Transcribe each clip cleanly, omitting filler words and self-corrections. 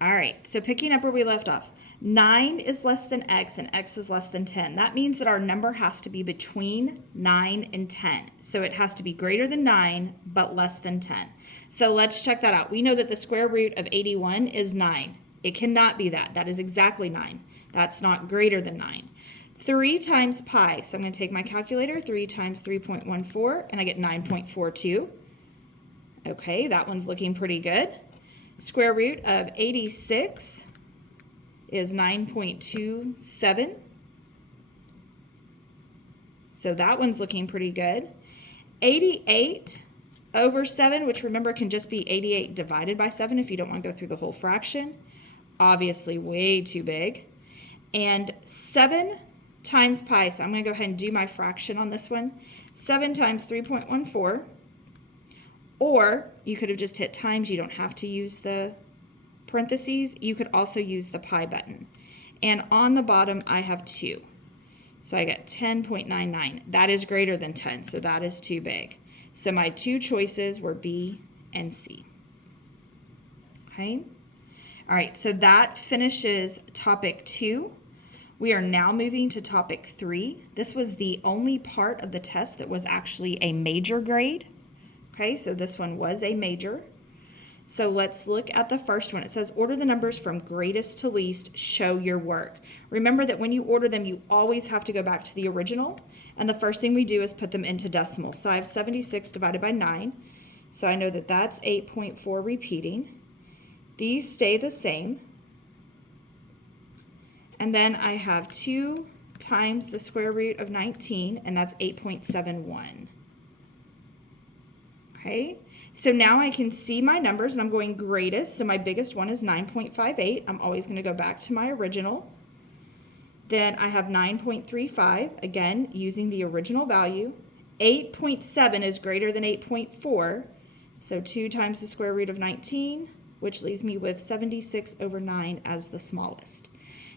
All right, so picking up where we left off. 9 is less than x and x is less than 10. That means that our number has to be between 9 and 10. So it has to be greater than 9 but less than 10. So let's check that out. We know that the square root of 81 is 9. It cannot be that. That is exactly 9. That's not greater than 9. 3 times pi. So I'm going to take my calculator. 3 times 3.14 and I get 9.42. Okay, that one's looking pretty good. Square root of 86 is 9.27. So that one's looking pretty good. 88 over 7, which remember can just be 88 divided by 7 if you don't want to go through the whole fraction. Obviously way too big. And 7 times pi, so I'm going to go ahead and do my fraction on this one. 7 times 3.14. Or you could have just hit times. You don't have to use the parentheses. You could also use the pi button. And on the bottom, I have 2. So I get 10.99. That is greater than 10, so that is too big. So my two choices were B and C. Okay? All right, so that finishes topic 2. We are now moving to topic 3. This was the only part of the test that was actually a major grade. Okay, so this one was a major. So let's look at the first one. It says, order the numbers from greatest to least, show your work. Remember that when you order them, you always have to go back to the original. And the first thing we do is put them into decimal. So I have 76 divided by 9. So I know that that's 8.4 repeating. These stay the same. And then I have 2 times the square root of 19, and that's 8.71. Okay, so now I can see my numbers, and I'm going greatest. So my biggest one is 9.58. I'm always going to go back to my original. Then I have 9.35, again, using the original value. 8.7 is greater than 8.4. So 2 times the square root of 19, which leaves me with 76 over 9 as the smallest.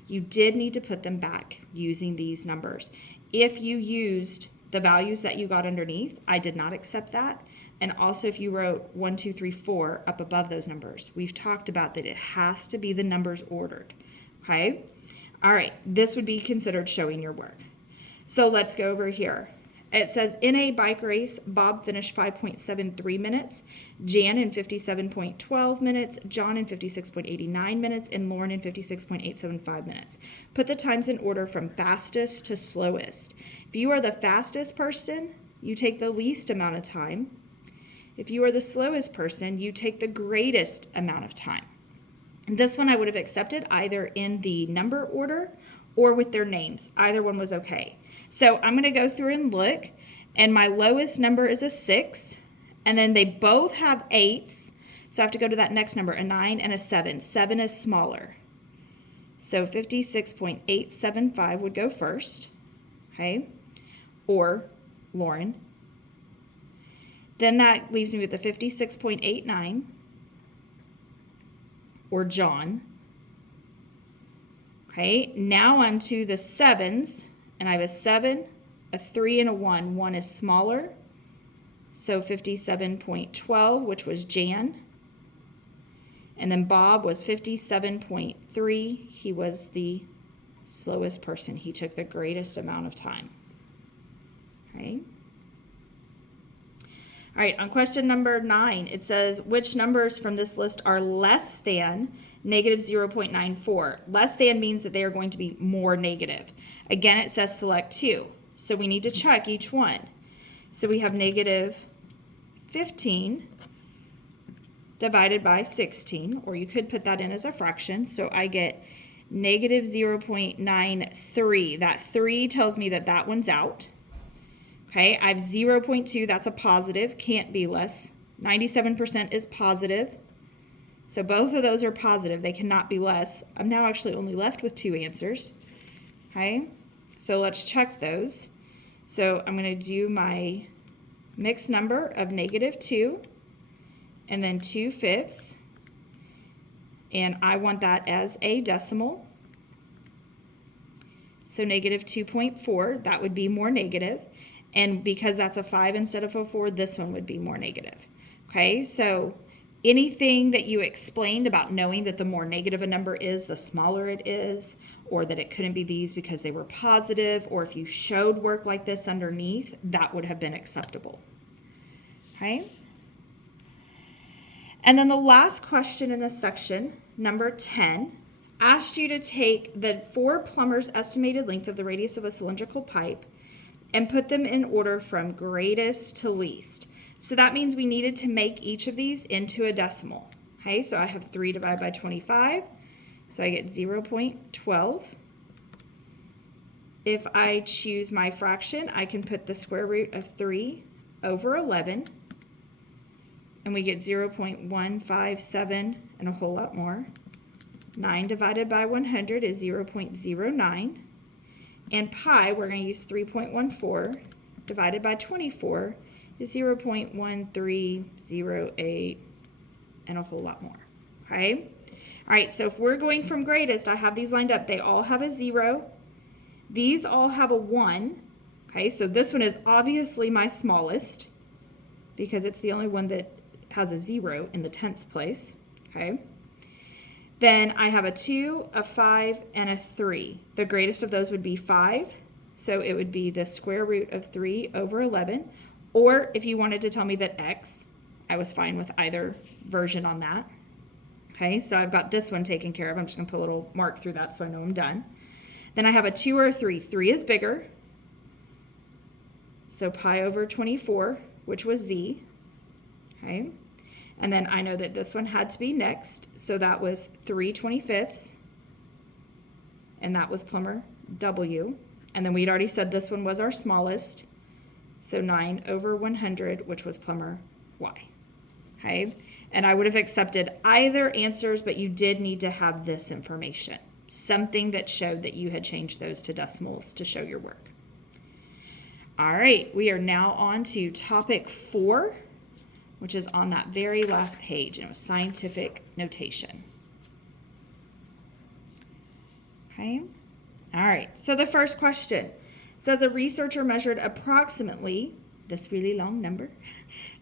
You did need to put them back using these numbers. If you used the values that you got underneath, I did not accept that. And also if you wrote 1, 2, 3, 4 up above those numbers, we've talked about that it has to be the numbers ordered, okay? All right, this would be considered showing your work. So let's go over here. It says, in a bike race, Bob finished 5.73 minutes, Jan in 57.12 minutes, John in 56.89 minutes, and Lauren in 56.875 minutes. Put the times in order from fastest to slowest. If you are the fastest person, you take the least amount of time. If you are the slowest person, you take the greatest amount of time. And this one I would have accepted either in the number order or with their names. Either one was okay. So I'm going to go through and look, and my lowest number is a 6, and then they both have 8s. So I have to go to that next number, a 9 and a 7. 7 is smaller. So 56.875 would go first, okay, or Lauren. Then that leaves me with the 56.89, or John. Okay, now I'm to the 7s, and I have a 7, a 3, and a 1. 1 is smaller, so 57.12, which was Jan. And then Bob was 57.3. He was the slowest person. He took the greatest amount of time. Okay. All right, on question number 9, it says, which numbers from this list are less than negative 0.94? Less than means that they are going to be more negative. Again, it says select 2, so we need to check each one. So we have negative 15 divided by 16, or you could put that in as a fraction, so I get negative 0.93. That 3 tells me that that one's out. Okay, I have 0.2, that's a positive, can't be less. 97% is positive. So both of those are positive, they cannot be less. I'm now actually only left with 2 answers. Okay, so let's check those. So I'm going to do my mixed number of negative 2 and then 2/5. And I want that as a decimal. So negative 2.4, that would be more negative. And because that's a 5 instead of a 4, this one would be more negative. Okay, so Anything that you explained about knowing that the more negative a number is, the smaller it is, or that it couldn't be these because they were positive, or if you showed work like this underneath, that would have been acceptable. Okay? And then the last question in this section, number 10, asked you to take the 4 plumbers' estimated length of the radius of a cylindrical pipe and put them in order from greatest to least. So that means we needed to make each of these into a decimal. Okay, so I have 3 divided by 25, so I get 0.12. If I choose my fraction, I can put the square root of 3 over 11, and we get 0.157 and a whole lot more. 9 divided by 100 is 0.09. And pi, we're going to use 3.14 divided by 24 is 0.1308 and a whole lot more. Okay? All right, so if we're going from greatest, I have these lined up. They all have a 0. These all have a 1. Okay, so this one is obviously my smallest because it's the only one that has a 0 in the tenths place. Okay? Then I have a 2, a 5, and a 3. The greatest of those would be 5. So it would be the square root of 3 over 11. Or if you wanted to tell me that x, I was fine with either version on that. Okay, so I've got this one taken care of. I'm just going to put a little mark through that so I know I'm done. Then I have a 2 or a 3. 3 is bigger. So pi over 24, which was z. Okay. And then I know that this one had to be next, so that was 3/25, and that was plumber W. And then we'd already said this one was our smallest, so 9 over 100, which was plumber Y. Okay, and I would have accepted either answers, but you did need to have this information, something that showed that you had changed those to decimals to show your work. All right, we are now on to topic 4. Which is on that very last page, and it was scientific notation. Okay, all right, so the first question says a researcher measured approximately, this really long number,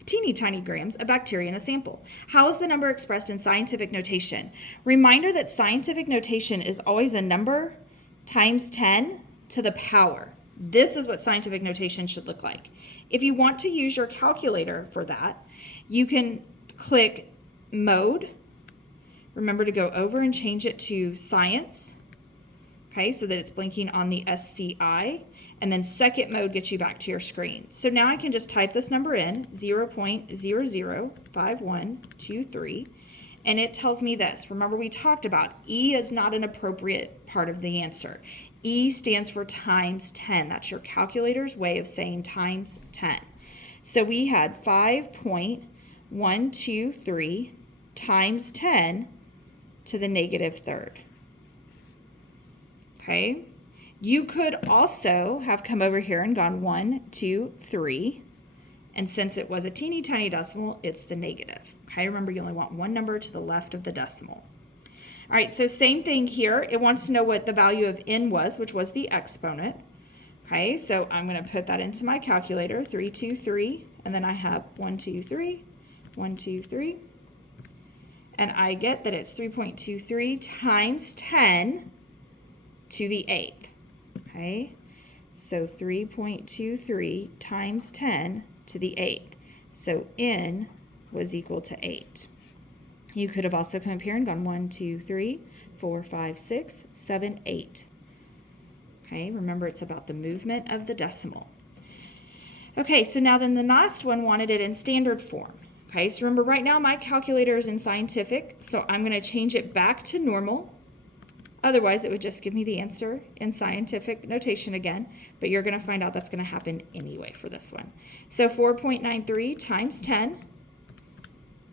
teeny tiny grams of bacteria in a sample. How is the number expressed in scientific notation? Reminder that scientific notation is always a number times 10 to the power. This is what scientific notation should look like. If you want to use your calculator for that, you can click mode. Remember to go over and change it to science, okay, so that it's blinking on the SCI, and then second mode gets you back to your screen. So now I can just type this number in, 0.005123, and it tells me this. Remember we talked about E is not an appropriate part of the answer. E stands for times 10. That's your calculator's way of saying times 10. So we had 5.123 times 10 to the negative third. Okay. You could also have come over here and gone 1, 2, 3. And since it was a teeny tiny decimal, it's the negative. Okay, remember you only want one number to the left of the decimal. All right, so same thing here. It wants to know what the value of n was, which was the exponent. Okay, so I'm going to put that into my calculator, 3, 2, 3, and then I have 1, 2, 3, 1, 2, 3. And I get that it's 3.23 times 10 to the 8th. Okay, so 3.23 times 10 to the 8th. So n was equal to 8. You could have also come up here and gone 1, 2, 3, 4, 5, 6, 7, 8. Okay, remember it's about the movement of the decimal. Okay, so now then the last one wanted it in standard form. Okay, so remember right now my calculator is in scientific, so I'm going to change it back to normal. Otherwise, it would just give me the answer in scientific notation again, but you're going to find out that's going to happen anyway for this one. So 4.93 times 10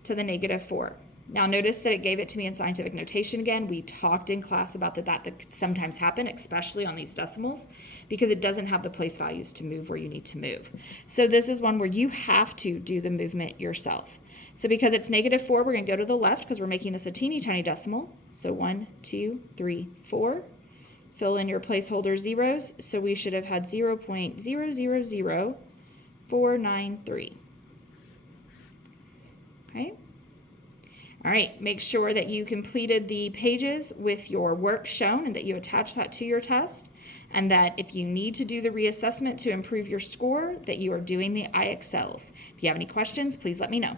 to the negative 4. Now notice that it gave it to me in scientific notation again. We talked in class about that could sometimes happen, especially on these decimals, because it doesn't have the place values to move where you need to move. So this is one where you have to do the movement yourself. So because it's negative 4, we're going to go to the left because we're making this a teeny tiny decimal. So 1, 2, 3, 4. Fill in your placeholder zeros. So we should have had 0.000493. Okay. All right, make sure that you completed the pages with your work shown and that you attach that to your test, and that if you need to do the reassessment to improve your score, that you are doing the IXLs. If you have any questions, please let me know.